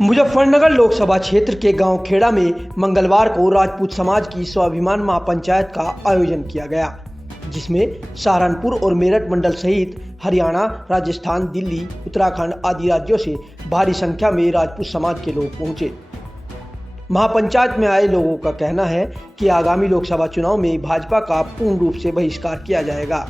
मुजफ्फरनगर लोकसभा क्षेत्र के गांव खेड़ा में मंगलवार को राजपूत समाज की स्वाभिमान महापंचायत का आयोजन किया गया, जिसमें सहारनपुर और मेरठ मंडल सहित हरियाणा, राजस्थान, दिल्ली, उत्तराखंड आदि राज्यों से भारी संख्या में राजपूत समाज के लोग पहुंचे। महापंचायत में आए लोगों का कहना है कि आगामी लोकसभा चुनाव में भाजपा का पूर्ण रूप से बहिष्कार किया जाएगा।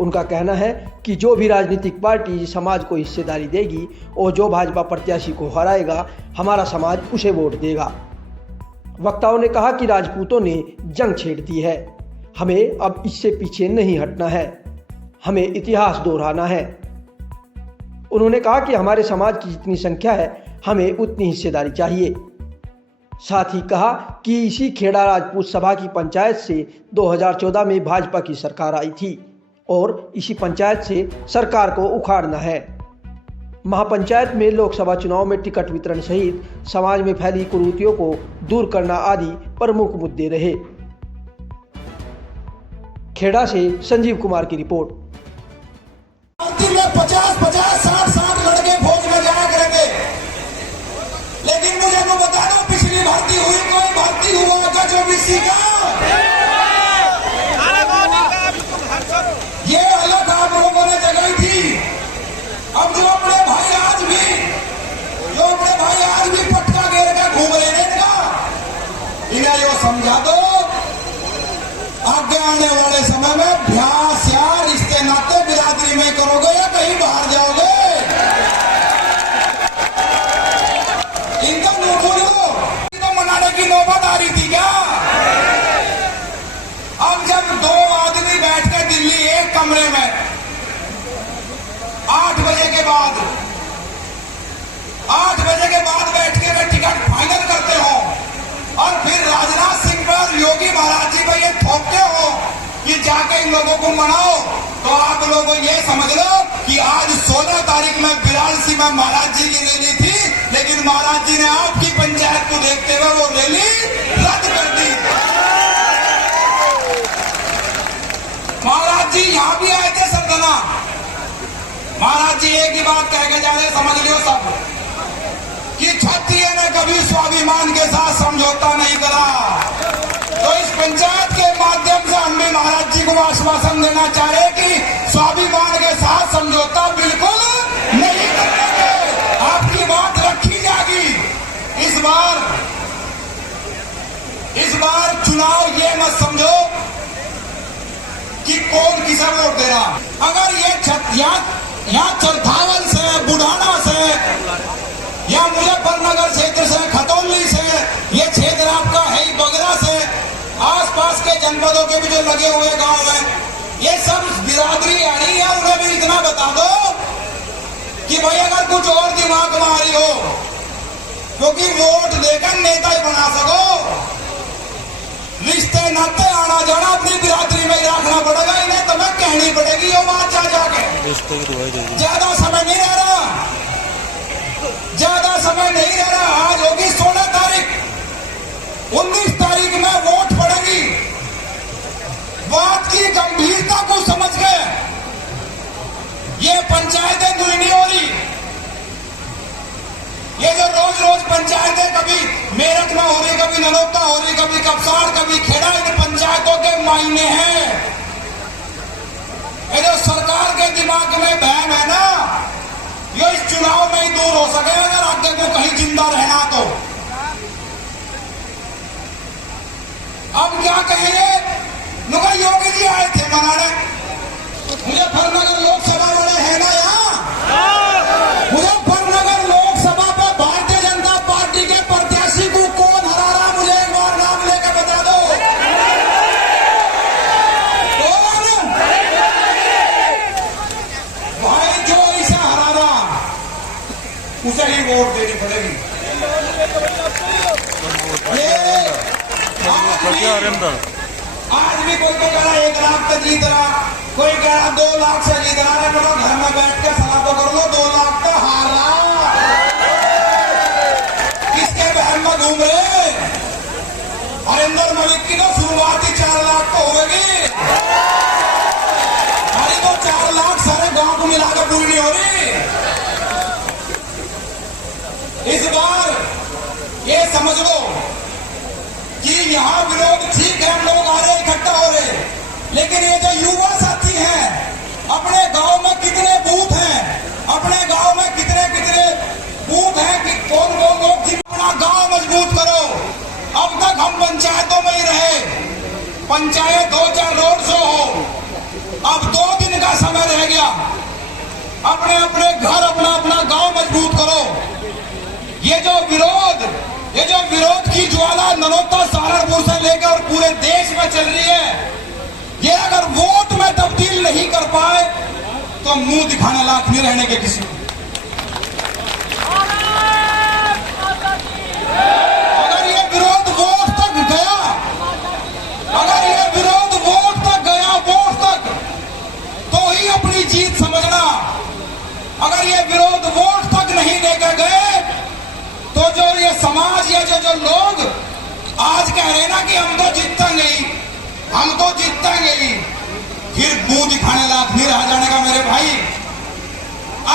उनका कहना है कि जो भी राजनीतिक पार्टी समाज को हिस्सेदारी देगी और जो भाजपा प्रत्याशी को हराएगा, हमारा समाज उसे वोट देगा। वक्ताओं ने कहा कि राजपूतों ने जंग छेड़ दी है, हमें अब इससे पीछे नहीं हटना है, हमें इतिहास दोहराना है। उन्होंने कहा कि हमारे समाज की जितनी संख्या है, हमें उतनी हिस्सेदारी चाहिए। साथ ही कहा कि इसी खेड़ा राजपूत सभा की पंचायत से 2014 में भाजपा की सरकार आई थी और इसी पंचायत से सरकार को उखाड़ना है। महापंचायत में लोकसभा चुनाव में टिकट वितरण सहित समाज में फैली कुरीतियों को दूर करना आदि प्रमुख मुद्दे रहे। खेड़ा से संजीव कुमार की रिपोर्ट। 50-50, 60-60 लड़के फौज में जाया करेंगे, लेकिन मुझे तो बता दो, पिछली भर्ती हुई कोई भर्ती हुआ क्या जो ओबीसी का? ये अलग आप लोगों ने जगाई थी। अब जो अपने भाई आज भी पटका घेर के घूम रहे हैं इनका, इन्हें यो समझा दो, आगे आने वाले समय में अभ्यास या रिश्ते नाते बिरादरी में करोगे या कहीं बाहर जाओगे। इनका मुंह खोलो, इनको मनाने की नौबत आ रही थी क्या? अब जब दो आदमी बैठ के दिल्ली एक कमरे में 8 बजे के बाद बैठ के टिकट फाइनल करते हो और फिर राजनाथ सिंह पर, योगी महाराज जी पर ये थोपते हो कि जाके इन लोगों को मनाओ, तो आप लोगों ये समझ लो कि आज 16 तारीख में 82 में महाराज जी की रैली थी, लेकिन महाराज जी ने आपकी पंचायत को देखते हुए वो रैली रद्द कर दी। महाराज जी यहां भी आए थे सरदना। महाराज जी एक ही बात कह के जा रहे, समझ लियो सब, कि क्षत्रिय ने कभी स्वाभिमान के साथ समझौता नहीं करा। तो इस पंचायत के माध्यम से हम भी महाराज जी को आश्वासन देना चाह रहे कि स्वाभिमान के साथ समझौता बिल्कुल नहीं करेंगे। आपकी बात रखी जाएगी। इस बार चुनाव ये मत समझो कि कौन किसे वोट दे रहा। अगर ये यहाँ चरथावल से, बुढ़ाना से या मुजफ्फरनगर क्षेत्र से, खतौली से, ये क्षेत्र आपका है बगरा से, आसपास के जनपदों के भी जो लगे हुए गांव हैं, ये सब बिरादरी आ रही है। उन्हें भी इतना बता दो कि भाई अगर कुछ और दिमाग में आ रही हो, क्योंकि वोट देकर नेता ही बना सको, रिश्ते नाते आना जाना अपनी बिरादरी में ही रखना पड़ेगा। इन्हें तुम्हें कहनी पड़ेगी ये बात जाके। ज्यादा समय नहीं रह रहा, आज होगी 16 तारीख, 19 तारीख में वोट पड़ेगी। बात की गंभीरता को समझ गए, ये पंचायतें दूर नहीं हो रही। ये जो रोज पंचायतें कभी मेरठ में हो रही, कभी नरोत्ता हो रही, कभी कपसार, कभी खेड़ा, इन पंचायतों के मायने हैं। ये जो सरकार के दिमाग में बहम है ना, ये इस चुनाव में ही दूर हो सके अगर आगे को कहीं जिंदा रहना तो। अब क्या कहेंगे, नुका योगी जी आए थे मनाने, मुजफ्फरनगर लोकसभा वाले है ना यहाँ, मुजफ्फरनगर लोकसभा पे भारतीय जनता पार्टी के प्रत्याशी को कौन हरा रहा, मुझे एक बार नाम लेकर बता दो। कौन भाई जो इसे हरा रहा उसे ही वोट देनी पड़ेगी। आज भी कोई तो कह रहा 1 लाख से जीत रहा, कोई कह रहा 2 लाख से जीत रहा। अरे बोलो घर में बैठ के सलाह तो कर लो, 2 लाख तो हार रहा। किसके बहन में घूम रहे? हरिंदर मलिक की तो शुरुआत ही 4 लाख को होगी। अरे तो 4 लाख सारे गांव को मिलाकर पूरी नहीं हो रही। इस बार ये समझ लो कि यहाँ विरोध ठीक है, हम लोग आ रहे इकट्ठा हो रहे, लेकिन ये जो युवा साथी हैं, अपने गांव में कितने बूथ हैं, अपने गांव में कितने कितने बूथ हैं कि कौन कौन लोग अपना गांव मजबूत करो। अब तक हम पंचायतों में ही रहे, पंचायत 2-4 रोड शो हो, अब 2 दिन का समय रह गया। अपने अपने घर, अपना अपना गांव मजबूत करो। ये जो विरोध की ज्वाला नरोत्ता सहारनपुर से लेकर और पूरे देश में चल रही है, ये अगर वोट में तब्दील नहीं कर पाए तो मुंह दिखाने लायक नहीं रहने के किसी को। अगर ये विरोध वोट तक गया, अगर ये विरोध वोट तक गया, वोट तक, तो ही अपनी जीत समझना। अगर ये विरोध वोट तक नहीं लेकर गए तो जो ये समाज या जो लोग आज कह रहे ना कि हम तो जीतेंगे ही, हम तो जीतेंगे ही, फिर मुंह दिखाने लायक नहीं रह जाने का मेरे भाई।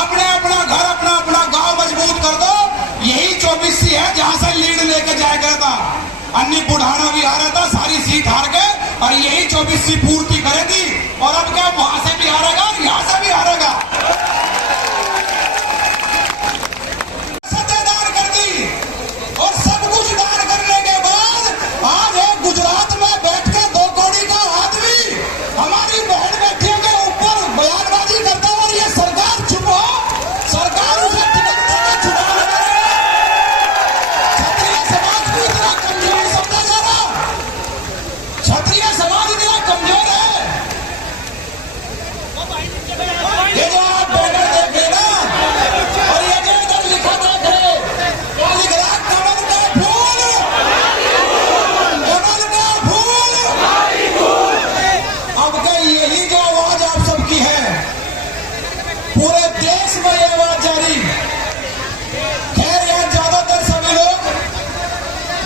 अपने अपना घर, अपना अपना गांव मजबूत कर दो। यही 24 है जहां से लीड लेके जाया गया था। अन्नी बुढ़ाना भी आ रहा था, सारी सीट हार गए और यही 24 पूर्ति करेगी। और अब क्या वहां से भी हारेगा और यहां से भी हारेगा। पूरे देश में ये आवाज जारी। खैर यहाँ ज्यादातर सभी लोग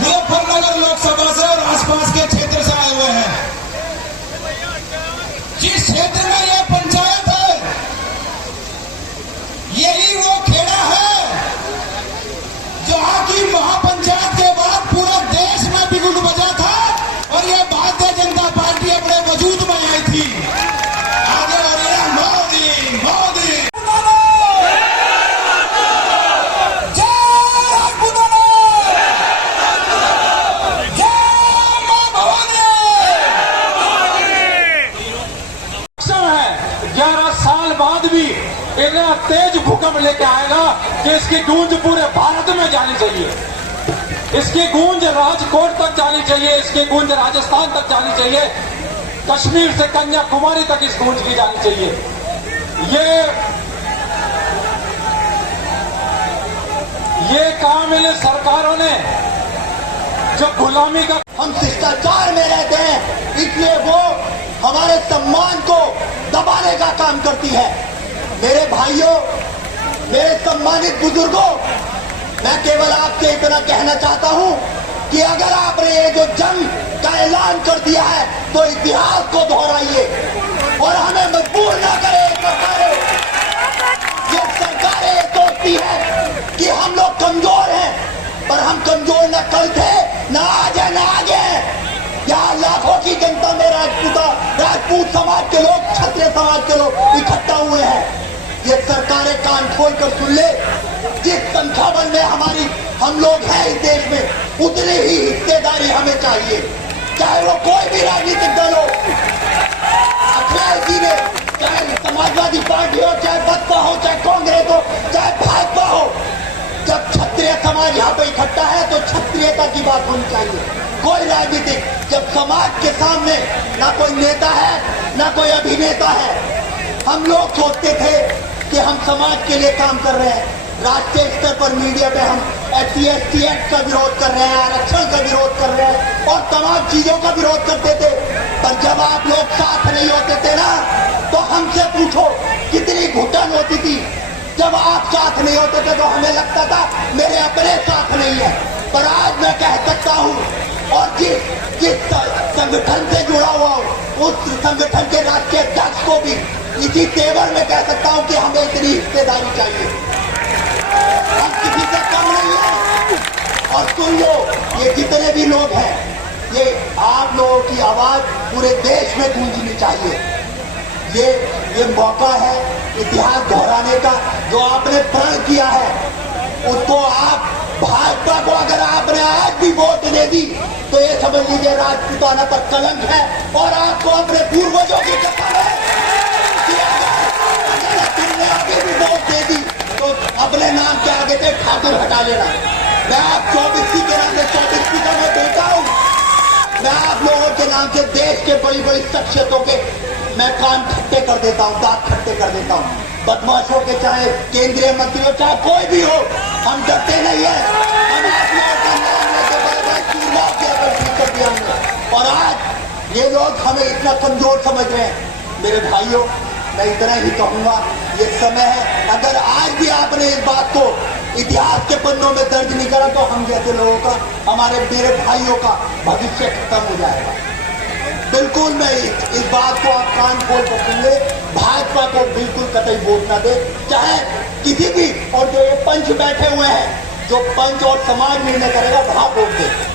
मुजफ्फरनगर लोकसभा से और आसपास के क्षेत्र से आए हुए हैं। जिस क्षेत्र में ये पंचायत है, यही वो खेड़ा है जहां की महापंचायत के बाद पूरे देश में बिगुल बजा था और ये भारतीय जनता पार्टी अपने वजूद में आई थी। बाद भी इतना तेज भूकंप लेके आएगा कि इसकी गूंज पूरे भारत में जानी चाहिए, इसकी गूंज राजकोट तक जानी चाहिए, इसकी गूंज राजस्थान तक जानी चाहिए, कश्मीर से कन्याकुमारी तक इस गूंज की जानी चाहिए। ये काम इन सरकारों ने जो गुलामी का, हम शिष्टाचार में रहते हैं, इसलिए वो हमारे सम्मान को दबाने का काम करती है। मेरे भाइयों, मेरे सम्मानित बुजुर्गों, मैं केवल आपसे इतना कहना चाहता हूं कि अगर आपने ये जो जंग का ऐलान कर दिया है तो इतिहास को दोहराइए और हमें मजबूर न करें। ये सरकारें सोचती है कि हम लोग कमजोर हैं, पर हम कमजोर न कल थे, न आज है, न आगे है। यहाँ लाखों की जनता में राजपूत समाज के लोग, क्षत्रिय समाज के लोग इकट्ठा हुए हैं। ये सरकारें कान खोल कर सुन ले, जिस संख्या बल में हम लोग हैं इस देश में, उतनी ही हिस्सेदारी हमें चाहिए, चाहे वो कोई भी राजनीतिक दल हो। अखिलेश जी ने, चाहे समाजवादी पार्टी हो, चाहे बसपा हो, चाहे कांग्रेस हो, चाहे भाजपा हो, जब क्षत्रिय समाज यहाँ पे इकट्ठा है तो क्षत्रियता की बात होनी चाहिए। कोई राजनीतिक, जब समाज के सामने ना कोई नेता है ना कोई अभिनेता है, हम लोग सोचते थे कि हम समाज के लिए काम कर रहे हैं। राष्ट्रीय स्तर पर मीडिया पे हम SC/ST एक्ट का विरोध कर रहे हैं, आरक्षण का विरोध कर रहे हैं और तमाम चीजों का विरोध करते थे। पर जब आप लोग साथ नहीं होते थे ना, तो हमसे पूछो कितनी घुटन होती थी। जब आप साथ नहीं होते थे तो हमें लगता था मेरे अपने साथ नहीं है। पर आज मैं कह सकता हूँ, और जिस संगठन से जुड़ा हुआ हूँ, उस संगठन के राष्ट्रीय अध्यक्ष को भी इसी तेवर में कह सकता हूँ कि हमें इतनी हिस्सेदारी चाहिए। हम किसी से कम नहीं है। और सुन लो, ये जितने भी लोग हैं, ये आप लोगों की आवाज पूरे देश में गूंजनी चाहिए। ये मौका है इतिहास दोहराने का। जो आपने प्रण किया है उसको आप, भाजपा को अगर आपने आज भी वोट दे दी तो ये समझ लीजिए राजपूताना पर कलंक है और आपको अपने पूर्वजों की कसम है कि अगर तुमने आगे भी वोट दे दी तो अपने नाम के आगे से ठाकुर हटा लेना। मैं आप 24 के नाम से 24 का मैं बेटा हूं। मैं आप लोगों के नाम से देश के बड़ी बड़ी शख्सियतों के मैं कान खट्टे कर देता हूं, दांत खट्टे कर देता हूं। बदमाशों के, चाहे केंद्रीय मंत्री हो, चाहे कोई भी हो, हम डरते नहीं है। हम आप लोगों का नाम लेके बड़े-बड़े चुनाव के अगर ठीक कर दिया हमने। और आज ये लोग हमें इतना कमजोर समझ रहे हैं। मेरे भाइयों, मैं इतना ही कहूंगा, ये समय है, अगर आज भी आपने इस बात को इतिहास के पन्नों में दर्ज नहीं करा तो हम जैसे लोगों का, मेरे भाइयों का भविष्य खत्म हो जाएगा। बिल्कुल मैं इस बात को आप कान खोल कर सुनिए, भाजपा को बिल्कुल कतई वोट न दे, चाहे किसी भी। और जो ये पंच बैठे हुए हैं, जो पंच और समाज निर्णय करेगा वहां वोट दे।